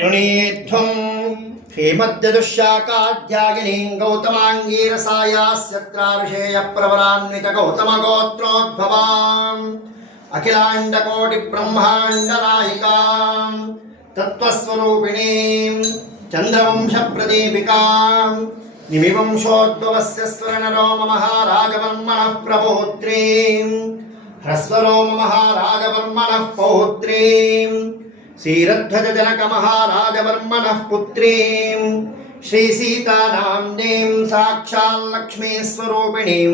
ృణీధ్వం హేమద్దుశాకాధ్యాగినీం గౌతమాంగీరసాయాస్యత్రావిషేయ ప్రవరాన్విత గౌతమ అఖిలాండకోటి బ్రహ్మాండ నాయికాం తత్వస్వరూపిణీం చంద్రవంశ ప్రదీపికాం నిమివంశోద్భవస్య మహారాజవర్మణ ప్రభోత్రీం హ్రస్వరో మహారాజవర్మణ పౌత్రీం శ్రీరధ్వజనకమహారాజవర్మణ పుత్రీం श्रीसीतानाम्नीं साक्षाल्लक्ष्मीस्वरूपिणीं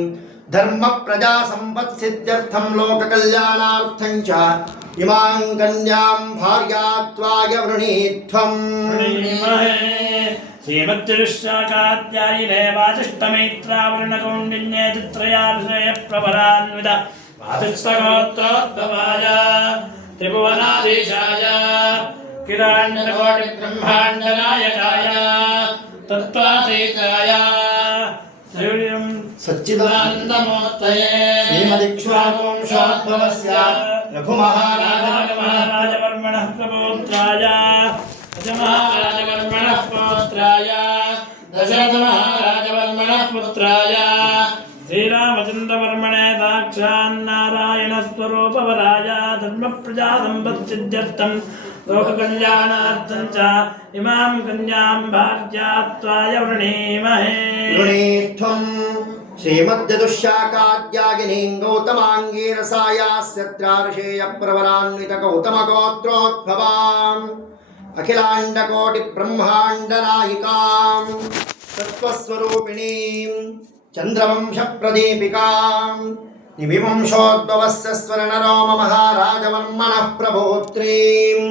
धर्मप्रजासम्पत्सिद्ध्यर्थं लोककल्याणार्थं च इमां कन्यां भार्यात्वाय वृणीत्वम् श्रीमत्तिरुशाकात्यायिने वासिष्ठमैत्रावर्णकौण्डिन्ये चित्रयाभिषयप्रवरान्विद వాసిష్టగోత్రోద్భవాయ త్రిభువనాధీశాయ కిరాండకోటి బ్రహ్మాండనాయకాయ తత్వాతీతాయ సచ్చిదానందమూర్తయే శ్రీమదిక్ష్వాపుంశాద్భవస్య రఘుమహారాజమహారాజవర్మణः ప్రమోత్రాయ రజమహారాజవర్మణः పౌత్రాయ దశరథ పుత్రాయ శ్రీరామచంద్రవర్మణే సాక్షాన్నారాయణస్వరూపవరాయ ధర్మప్రజాసంపత్సిద్ధ్యర్థం లోకకళ్యాణార్థం చ ఇమాం కన్యాం భార్యాత్వాయ వృణీమహే. వృణీత్వం శ్రీమజ్జదుశాకాద్యాగినీం గౌతమాంగీరసాయాస్యత్రార్షేయ ప్రవరాన్విత గౌతమగోత్రోద్భవాం అఖిలాండకోటి బ్రహ్మాండనాయికాం తత్వస్వరూపిణీం चन्द्रवंशप्रदीपिकाम् निविवंशोद्भवस्य स्वर्णरोममहाराजवर्मणः प्रभोत्रीम्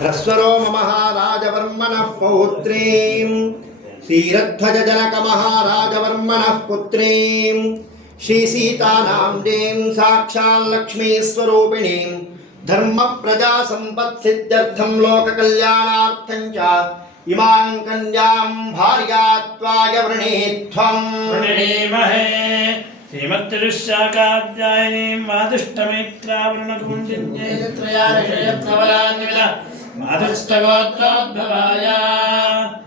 ह्रस्वरोममहाराजवर्मणः पौत्रीम् श्रीरध्वजनकमहाराजवर्मणः पुत्रीं श्रीसीतानाम्नीं साक्षाल्लक्ष्मीस्वरूपिणीं धर्मप्रजासम्पत्सिद्ध्यर्थं लोककल्याणार्थं च ఇమాం కన్యాం భార్యాత్వాయ వృణీత్వం వృణీమహే. శ్రీమద్దుశ్శాకాధ్యాయనీ మాదుష్టమిత్రావృణకుంజిత్రయాషయప్రబలాన్విల మాదుష్టగోత్రోద్భవాయ.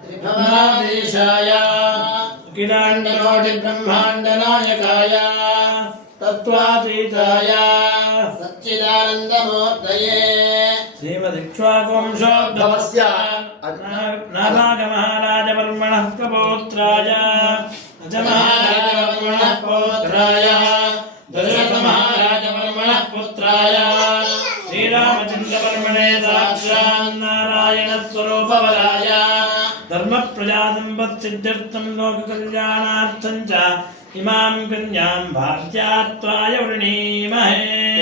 త్రిభవాదేశాయ. అఖిలాండకోటి బ్రహ్మాండనాయకాయ తత్వాతీతాయ. సచ్చిదానందమూర్తయే. శ్రీమదిక్ష్వాకుంశోద్భవస్య नाभागमहाराजवर्मणः प्रपौत्राय अजमहाराजवर्मणः पौत्राय दशरथमहाराजवर्मणः पुत्राय श्रीरामचन्द्रवर्मणे साक्षान्नारायणस्वरूपवराय धर्मप्रजासम्पत्सिद्ध्यर्थं लोककल्याणार्थं च इमां कन्यां भार्यात्वाय वृणीमहे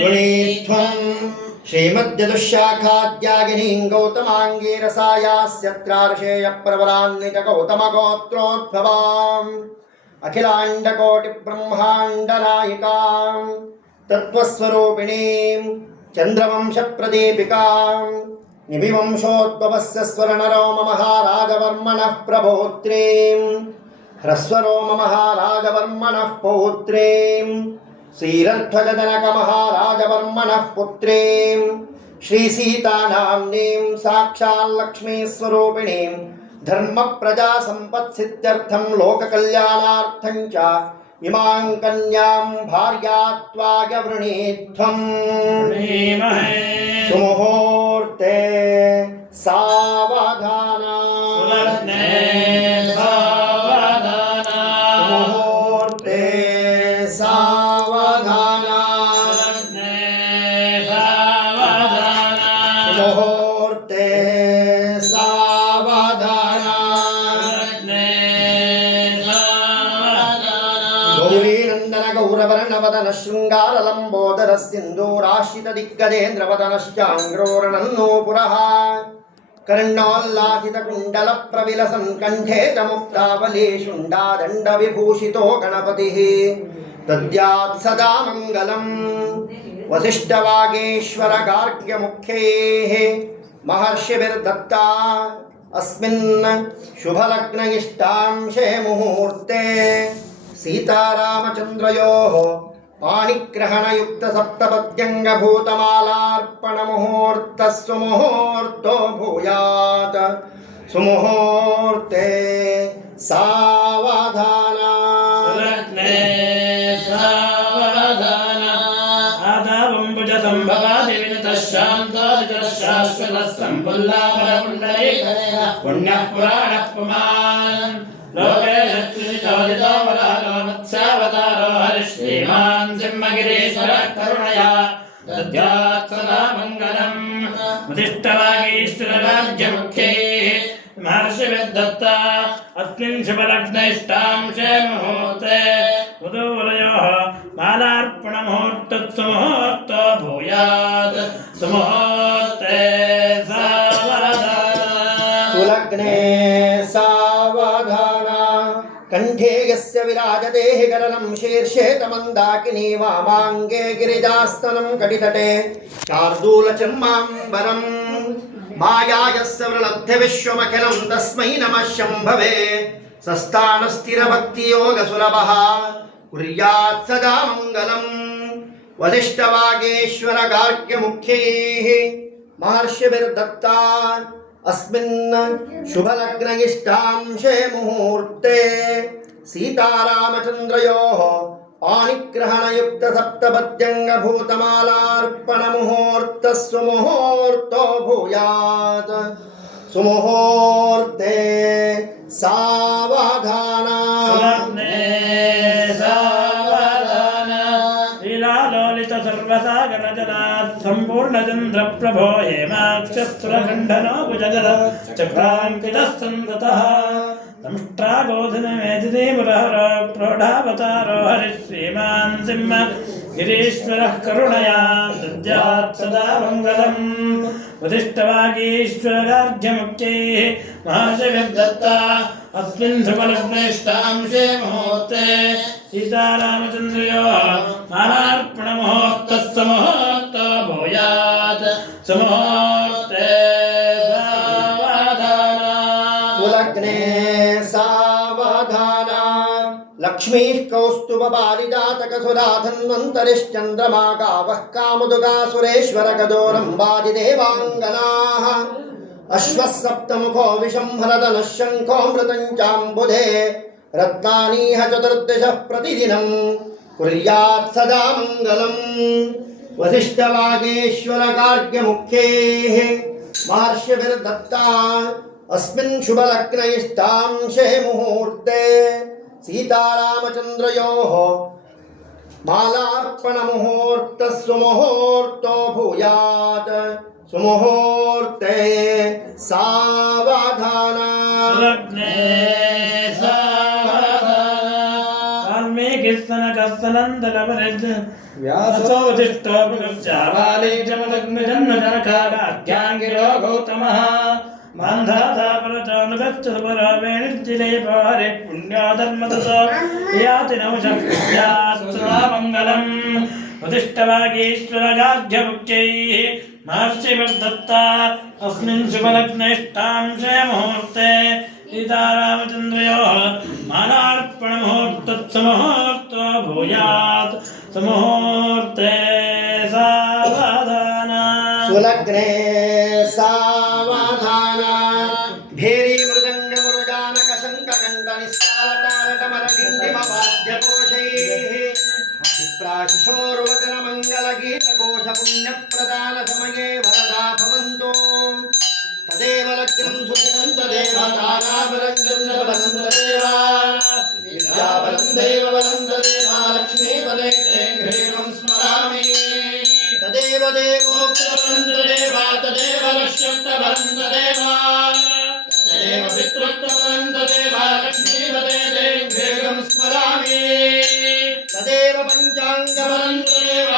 ऋणीध्वम् श्रीमद्यदुःशाखाद्यागिनीं गौतमाङ्गीरसायास्यत्रार्षेयप्रवरान्वितगौतमगोत्रोद्भवाम् अखिलाण्डकोटिब्रह्माण्डनायिकाम् तत्त्वस्वरूपिणीं चन्द्रवंशप्रदीपिकाम् निविवंशोद्भवस्य स्वर्णरोममहाराजवर्मणः प्रभोत्रीम् ह्रस्वरोममहाराजवर्मणः पौत्रीम् श्रीरध्वजनकमहाराजवर्मणः पुत्रीं श्रीसीतानाम्नीं साक्षाल्लक्ष्मीस्वरूपिणीं धर्मप्रजासम्पत्सिद्ध्यर्थं लोककल्याणार्थं च इमां कन्यां वृणीमहे। सुमुहूर्ते सावधाना शृङ्गारलम्बोदर सिन्दूराशित दिग्गजेन्द्रवदनश्चाङ्ग्रोरणन्नो पुरः कर्णोल्लासितकुण्डलप्रविलसन् कण्ठे च मुक्तावलीशुण्डादण्डविभूषितो गणपतिः दद्यात् सदा मङ्गलम् वसिष्ठवागेश्वरगार्ग्यमुख्यैः महर्षिभिर्दत्ता अस्मिन् शुभलग्न इष्टांशे मुहूर्ते सीतारामचन्द्रयोः పాణిగ్రహణయుక్త సప్తపద్యంగభూతమాలార్పణ ముహూర్త సుముహూర్తో భూయాత్ సుముహూర్తే సావధాన సులగ్నే సావధాన ఆదావంబుజ పుమాన్ లోకే శక్తితో చోదితో హరి శ్రీమాన్ సింహగిరీశ్వర కరుణయా దద్యాత్ సదా మంగళం ఉదిష్టవాగీశ్వరరాజ్యముఖ్యై మహర్షి విద్దత్త అస్మిన్ శుభలగ్నైష్టాంశే ముహూర్తే ఉదోవలయోः మాలార్పణముహూర్తత్సు ముహూర్తో विराजते हिगरनं शीर्षे तमन्दाकिनी वामाङ्गे गिरिजास्तनं कटितटे शार्दूलचर्माम्बरम् मायायस्य वृलब्धविश्वमखिलं तस्मै नमः शम्भवे सस्तानस्थिरभक्तियोगसुलभः कुर्यात् सदा मङ्गलम् वसिष्ठवागेश्वरगार्ग्यमुख्यैः महर्षिभिर्दत्ता अस्मिन् शुभलग्नयिष्ठांशे मुहूर्ते सीतारामचन्द्रयोः पाणिग्रहणयुक्तसप्तपद्यङ्गभूतमालार्पणमुहूर्तः सुमुहूर्तो भूयात्। सुमुहूर्ते सावधाना। सर्वसागरजलात् सम्पूर्णचन्द्रप्रभो हेमाक्षस्तुरखण्डनो भुजगद चक्राङ्कितः सन्ततः दंष्ट्राबोधनमेधिते सिंह करुणया दद्यात् सदा मङ्गलम् उदिष्टवागीश्वरार्घ्यमुक्तैः महर्षिभिर्दत्ता अस्मिन् ध्रुवलग्नेष्टांशे मुहूर्ते सीतारामचन्द्रयो भूयात्। गाधाना लक्ष्मीः कौस्तुभबारिजातकसुरा धन्वन्तरिश्चन्द्रमा गावः कामदुगा सुरेश्वरकदोरम्बादिदेवाङ्गनाः अश्वसप्तमुखो विशम्भरदनः शङ्खोऽमृतञ्चाम्बुधे रत्नानीह चतुर्दशः प्रतिदिनं कुर्यात् सदा मङ्गलम्। वसिष्ठवागेश्वरगार्ग्यमुख्येः महर्षिभिर्दत्ता अस्मिन् शुभलग्नयिष्टांशे मुहूर्ते सीतारामचन्द्रयोः मालार्पणमुहूर्तः सुमुहूर्तो भूयात्। सुमुहूर्ते सावधाना। जमदग्निजन्मजनकागाख्याङ्गिरो गौतमः। मान्धातापरचानुगच्छपरावेणिज्जिलेपारे पुण्याधर्मततो याति नौशक्त्यात्सदा मङ्गलम् उदिष्टवागीश्वरगाध्यमुख्यैः महर्षिवर्धत्ता मानार्पणमुहूर्तत्समुहूर्तो भूयात् समुहूर्ते सावधाना। सुलग्ने मङ्गल गीतकोश पुण्यप्रदान समये वरदा भवन्तु तदेव लग्नं सुखिनं तदेव ताराबलं चन्द्रबलं तदेव विद्याबलं देवबलं तदेव लक्ष्मीबले ह्रीमं स्मरामि तदेव देवोक्तबलं तदेव तदेव लक्ष्यन्तबलं तदेव तदेव पितृत्वबलं तदेव लक्ष्मीबले ह्रीमं स्मरामि तदेव पञ्चाङ्गबलं